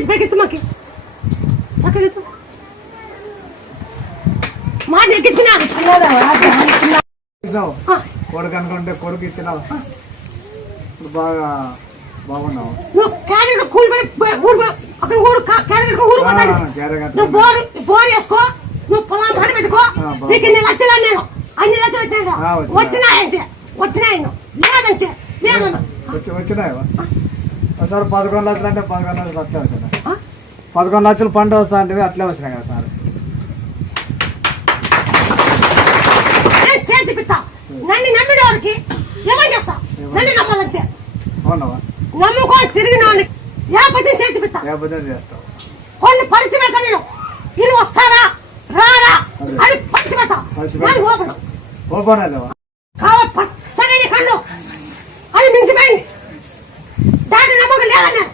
చక్కగా పెట్టి మాకి చక్కగా మాట ఎక్కించుకున్నాను కొడుకు అనుకుంటే కొడుకు ఇచ్చినావు ఇప్పుడు బాగా బాగున్నావు నువ్వు క్యారెట్ కూలి అక్కడ ఊరు క్యారెట్ ఊరు నువ్వు బోర్ వేసుకో నువ్వు పొలం పడి పెట్టుకో నీకు ఇన్ని లక్షలు నేను అన్ని లక్షలు వచ్చినాయంటే లేదంటే లేదన్నా వచ్చినాయా సార్ 11 లక్షలు అంటే 11 లక్షలు అట్లే వచ్చినాయి 11 లక్షలు పంట వస్తా అంటే అట్లే వచ్చినాయి కదా సార్ చేతి పిత్త నన్ను నమ్మిన వారికి ఏమని చేస్తా నన్ను నమ్మాలంతే అవునవా నమ్ముకొని తిరిగిన వాళ్ళకి లేకపోతే చేతి పిత్త చేస్తావు కొన్ని పరిచయం పెడతా నేను వీళ్ళు వస్తారా రారా అని పంచి పెడతా ఓపెన్ అదేవా కాబట్టి పచ్చని కళ్ళు అది మించిపోయింది దాని నమ్మకం లేదన్నారు